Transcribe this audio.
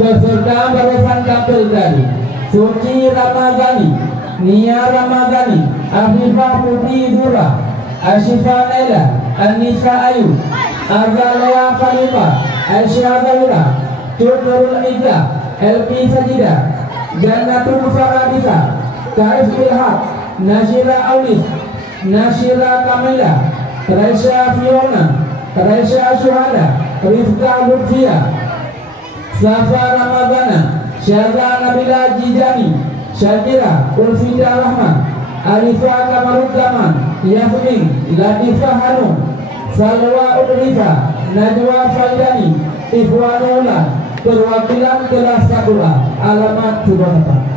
peserta barisan tampil dari Suci Ramadhani, Nia Ramadhani, Afifah Putri Dura, Asyifa Naila, Anissa Ayu, Arzalea Khalifah, Aisyah Zahira, Tuturul Ijah, LP Sajida, Jannatul Faradisa, Taif Ilhaq, Nashira Aulis, Nashira Kamila, Raisya Fiona, Raisya Syuhada, Rifka Lutfia, Safa Ramadhana, Syahda Nabila Jijani, Syakira Ulfida Rahman, Arifah Kamarudzaman, Yasmin Latifah Hanum, Salwa Udrifa, Najwa Faidani, Ikhwanullah, perwakilan kelas Sakura, alamat Subhanallah.